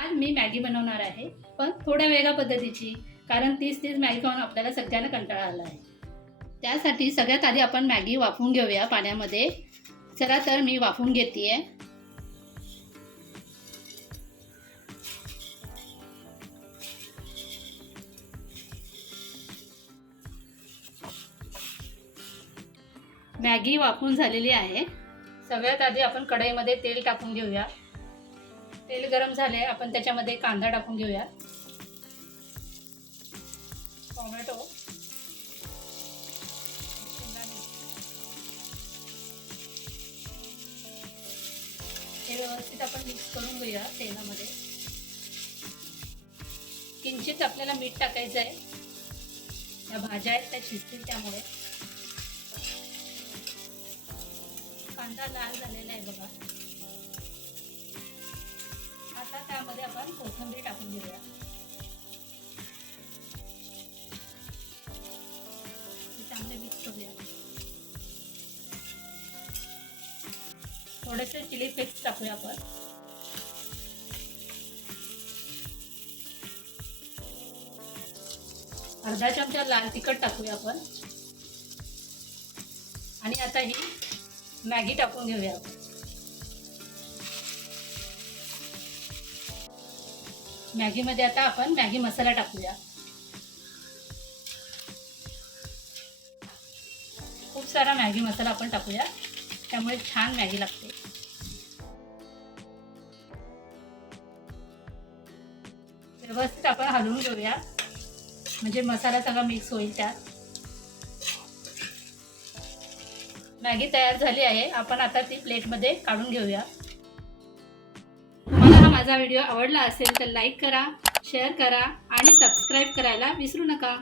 आज मी मॅगी बनवणार आहे, पण थोड्या वेगळ्या पद्धतीची, कारण तीच मॅगी खाऊन आपल्याला सगळ्यांना कंटाळा आला आहे। त्यासाठी सगळ्यात आधी आपण मॅगी वाफवून घेऊया पाण्यामध्ये। चला तर मी वाफवून घेतेय। मॅगी वाफवून झालेली आहे। सगळ्यात आधी आपण कढईमध्ये तेल टाकून घेऊया। तेल गरम झाले, आपण त्याच्यामध्ये कांदा टाकून घेऊया, टोमॅटो, हे व्यवस्थित आपण मिक्स करून घेऊया तेलामध्ये। किंचित आपल्याला मीठ टाकायचं आहे, या भाज्या आहेत त्या शिजतील त्यामुळे। कांदा लाल झालेला आहे बघा। आता त्यामध्ये आपण कोथिंबीर टाकून घेऊया। चांगले मिक्स करूया। थोडेसे चिली फ्लेक्स टाकूया आपण। अर्धा चमचा लाल तिखट टाकूया आपण। आणि आता ही मॅगी टाकून घेऊया आपण। मॅगी मध्ये आता आपण मॅगी मसाला टाकूया। खूप सारा मॅगी मसाला आपण टाकूया, त्यामुळे छान मॅगी लागते। व्यवस्थित आपण हलवून घेऊया, म्हणजे मसाला सगळा मिक्स होईल त्यात। मॅगी तयार झाली आहे, आपण आता ती प्लेटमध्ये काढून घेऊया। तुम्हाला हा माझा व्हिडिओ आवडला असेल तर लाईक करा, शेअर करा आणि सबस्क्राईब करायला विसरू नका।